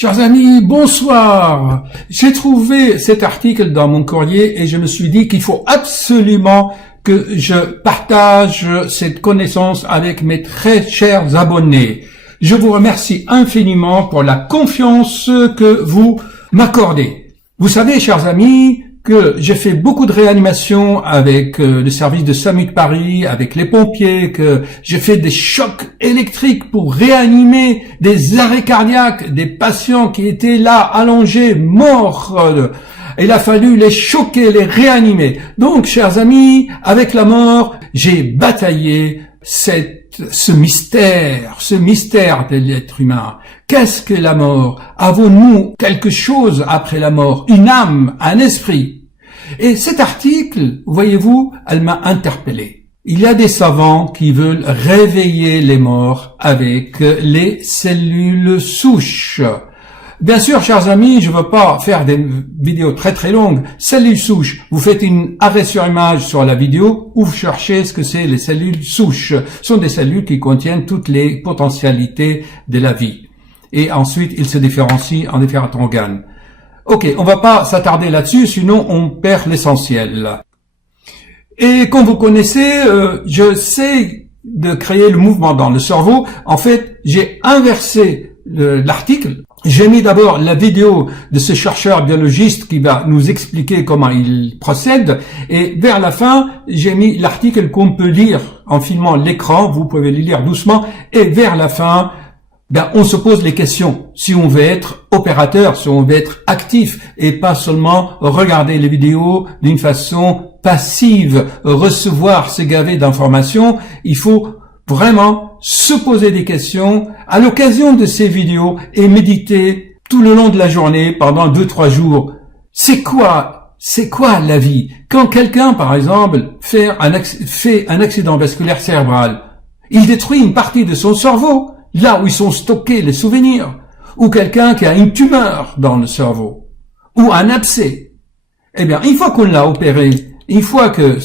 Chers amis, bonsoir. J'ai trouvé cet article dans mon courrier et je me suis dit qu'il faut absolument que je partage cette connaissance avec mes très chers abonnés. Je vous remercie infiniment pour la confiance que vous m'accordez. Vous savez, chers amis, que j'ai fait beaucoup de réanimations avec le service de SAMU de Paris, avec les pompiers, que j'ai fait des chocs électriques pour réanimer des arrêts cardiaques, des patients qui étaient là, allongés, morts. Il a fallu les choquer, les réanimer. Donc, chers amis, avec la mort, j'ai bataillé ce mystère de l'être humain. Qu'est-ce que la mort? Avons-nous quelque chose après la mort? Une âme, un esprit? Et cet article, voyez-vous, elle m'a interpellé. Il y a des savants qui veulent réveiller les morts avec les cellules souches. Bien sûr, chers amis, je ne veux pas faire des vidéos très très longues. Cellules souches, vous faites une arrêt sur image sur la vidéo ou vous cherchez ce que c'est les cellules souches. Ce sont des cellules qui contiennent toutes les potentialités de la vie. Et ensuite, ils se différencient en différents organes. Ok, on va pas s'attarder là-dessus, sinon on perd l'essentiel. Et comme vous connaissez, je sais de créer le mouvement dans le cerveau. En fait, j'ai inversé l'article. J'ai mis d'abord la vidéo de ce chercheur biologiste qui va nous expliquer comment il procède, et vers la fin, j'ai mis l'article qu'on peut lire en filmant l'écran, vous pouvez le lire doucement, et vers la fin, on se pose les questions, si on veut être opérateur, si on veut être actif, et pas seulement regarder les vidéos d'une façon passive, recevoir, se gaver d'informations. Il faut vraiment se poser des questions à l'occasion de ces vidéos et méditer tout le long de la journée pendant 2-3 jours. C'est quoi la vie? Quand quelqu'un, par exemple, fait un accident vasculaire cérébral, il détruit une partie de son cerveau, là où ils sont stockés les souvenirs, ou quelqu'un qui a une tumeur dans le cerveau, ou un abcès. Eh bien, une fois qu'on l'a opéré, une fois que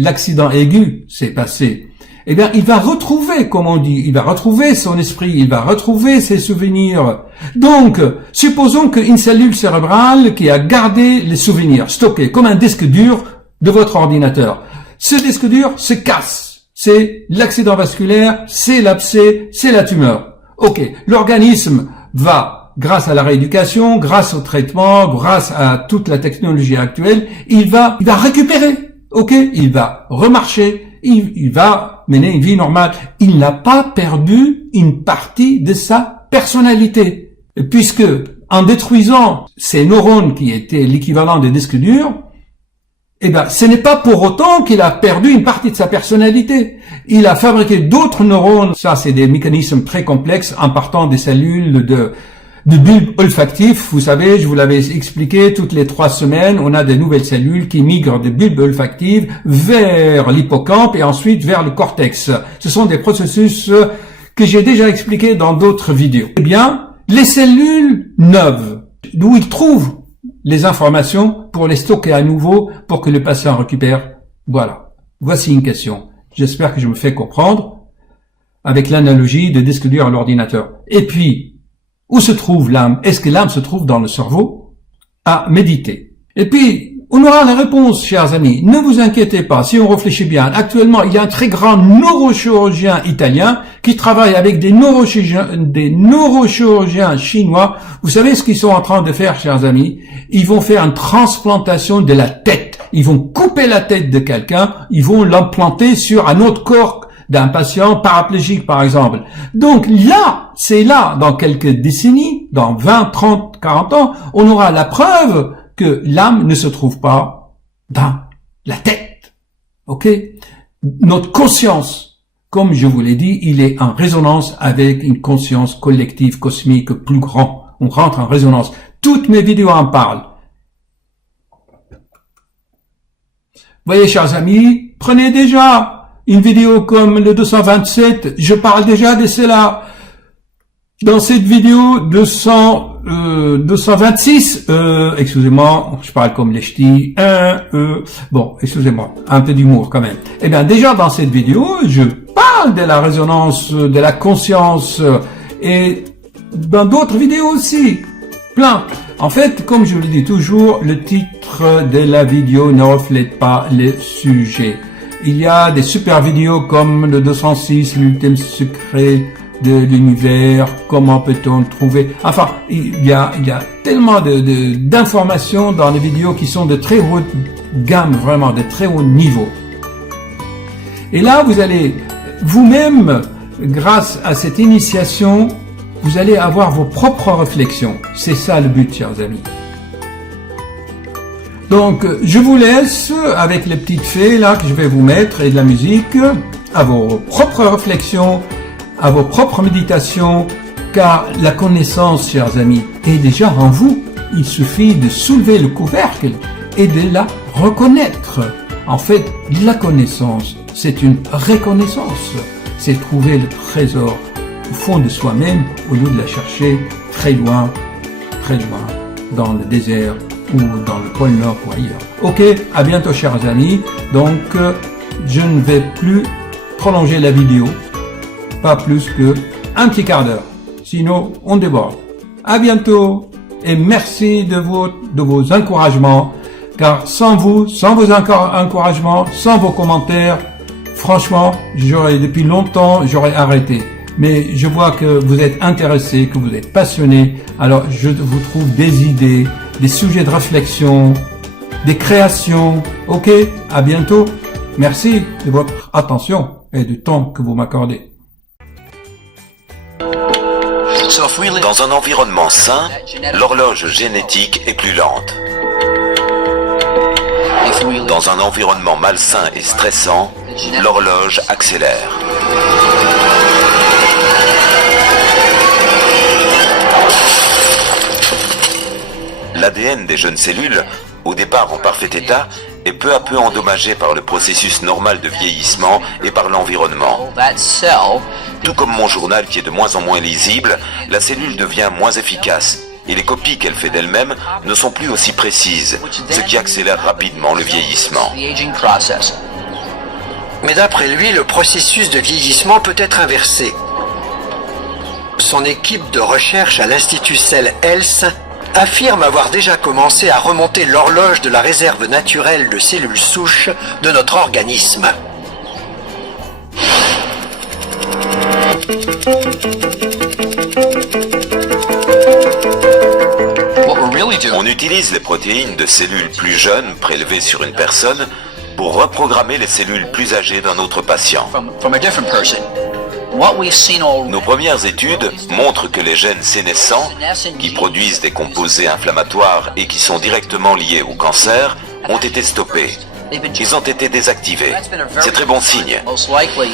l'accident aigu s'est passé, eh bien, il va retrouver, comme on dit, il va retrouver son esprit, il va retrouver ses souvenirs. Donc, supposons qu'une cellule cérébrale qui a gardé les souvenirs, stockés, comme un disque dur de votre ordinateur. Ce disque dur se casse. C'est l'accident vasculaire, c'est l'abcès, c'est la tumeur. Ok, l'organisme va, grâce à la rééducation, grâce au traitement, grâce à toute la technologie actuelle, il va récupérer. Ok, il va remarcher, il va mener une vie normale. Il n'a pas perdu une partie de sa personnalité. Puisque, en détruisant ces neurones qui étaient l'équivalent des disques durs, ce n'est pas pour autant qu'il a perdu une partie de sa personnalité. Il a fabriqué d'autres neurones. Ça, c'est des mécanismes très complexes en partant des cellules de bulbes olfactifs. Vous savez, je vous l'avais expliqué, toutes les 3 semaines, on a des nouvelles cellules qui migrent des bulbes olfactifs vers l'hippocampe et ensuite vers le cortex. Ce sont des processus que j'ai déjà expliqués dans d'autres vidéos. Eh bien, les cellules neuves, d'où ils trouvent les informations pour les stocker à nouveau pour que le patient récupère. Voilà. Voici une question. J'espère que je me fais comprendre avec l'analogie de disque dur à l'ordinateur. Et puis, où se trouve l'âme? Est-ce que l'âme se trouve dans le cerveau? À méditer. Et puis, on aura la réponse, chers amis. Ne vous inquiétez pas, si on réfléchit bien. Actuellement, il y a un très grand neurochirurgien italien qui travaille avec des neurochirurgiens chinois. Vous savez ce qu'ils sont en train de faire, chers amis? Ils vont faire une transplantation de la tête. Ils vont couper la tête de quelqu'un, ils vont l'implanter sur un autre corps d'un patient paraplégique, par exemple. Donc là, c'est là, dans quelques décennies, dans 20, 30, 40 ans, on aura la preuve que l'âme ne se trouve pas dans la tête. Ok? Notre conscience, comme je vous l'ai dit, il est en résonance avec une conscience collective, cosmique, plus grand. On rentre en résonance. Toutes mes vidéos en parlent. Voyez, chers amis, prenez déjà une vidéo comme le 227, je parle déjà de cela. Dans cette vidéo 226, excusez-moi, je parle comme les ch'tis, bon, excusez-moi, un peu d'humour quand même. Eh bien, déjà dans cette vidéo, je parle de la résonance, de la conscience, et dans d'autres vidéos aussi. Plein. En fait, comme je le dis toujours, le titre de la vidéo ne reflète pas le sujet. Il y a des super vidéos comme le 206, l'ultime secret de l'univers, comment peut-on trouver... Enfin, il y a tellement d'informations dans les vidéos qui sont de très haute gamme, vraiment, de très haut niveau. Et là, vous allez vous-même, grâce à cette initiation, vous allez avoir vos propres réflexions. C'est ça le but, chers amis. Donc, je vous laisse avec les petites fées là que je vais vous mettre et de la musique à vos propres réflexions, à vos propres méditations, car la connaissance, chers amis, est déjà en vous. Il suffit de soulever le couvercle et de la reconnaître. En fait, la connaissance, c'est une reconnaissance. C'est trouver le trésor au fond de soi-même au lieu de la chercher très loin dans le désert ou dans le pôle Nord ou ailleurs. Ok, à bientôt chers amis. Donc, je ne vais plus prolonger la vidéo, pas plus que un petit quart d'heure. Sinon, on déborde. À bientôt et merci de vos encouragements, car sans vous, sans vos encouragements, sans vos commentaires, franchement, depuis longtemps, j'aurais arrêté. Mais je vois que vous êtes intéressés, que vous êtes passionnés, alors je vous trouve des idées, des sujets de réflexion, des créations. Ok, à bientôt. Merci de votre attention et du temps que vous m'accordez. Dans un environnement sain, l'horloge génétique est plus lente. Dans un environnement malsain et stressant, l'horloge accélère. L'ADN des jeunes cellules, au départ en parfait état, est peu à peu endommagé par le processus normal de vieillissement et par l'environnement. Tout comme mon journal qui est de moins en moins lisible, la cellule devient moins efficace et les copies qu'elle fait d'elle-même ne sont plus aussi précises, ce qui accélère rapidement le vieillissement. Mais d'après lui, le processus de vieillissement peut être inversé. Son équipe de recherche à l'Institut Cell Health affirme avoir déjà commencé à remonter l'horloge de la réserve naturelle de cellules souches de notre organisme. On utilise les protéines de cellules plus jeunes prélevées sur une personne pour reprogrammer les cellules plus âgées d'un autre patient. Nos premières études montrent que les gènes sénescents, qui produisent des composés inflammatoires et qui sont directement liés au cancer, ont été stoppés. Ils ont été désactivés. C'est très bon signe.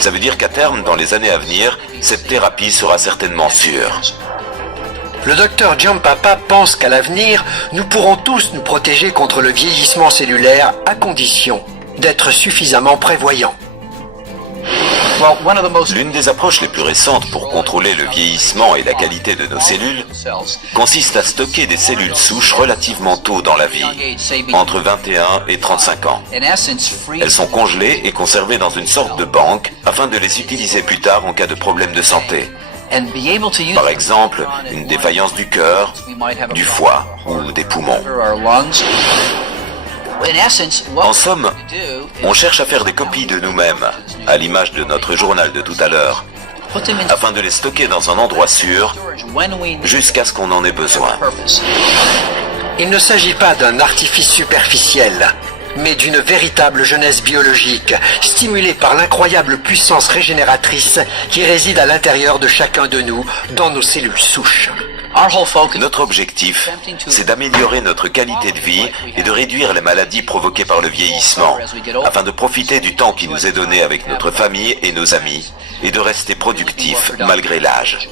Ça veut dire qu'à terme, dans les années à venir, cette thérapie sera certainement sûre. Le docteur Giampapa pense qu'à l'avenir, nous pourrons tous nous protéger contre le vieillissement cellulaire à condition d'être suffisamment prévoyants. L'une des approches les plus récentes pour contrôler le vieillissement et la qualité de nos cellules consiste à stocker des cellules souches relativement tôt dans la vie, entre 21 et 35 ans. Elles sont congelées et conservées dans une sorte de banque afin de les utiliser plus tard en cas de problème de santé. Par exemple, une défaillance du cœur, du foie ou des poumons. En somme, on cherche à faire des copies de nous-mêmes, à l'image de notre journal de tout à l'heure, afin de les stocker dans un endroit sûr, jusqu'à ce qu'on en ait besoin. Il ne s'agit pas d'un artifice superficiel, mais d'une véritable jeunesse biologique, stimulée par l'incroyable puissance régénératrice qui réside à l'intérieur de chacun de nous, dans nos cellules souches. Notre objectif, c'est d'améliorer notre qualité de vie et de réduire les maladies provoquées par le vieillissement, afin de profiter du temps qui nous est donné avec notre famille et nos amis, et de rester productifs malgré l'âge.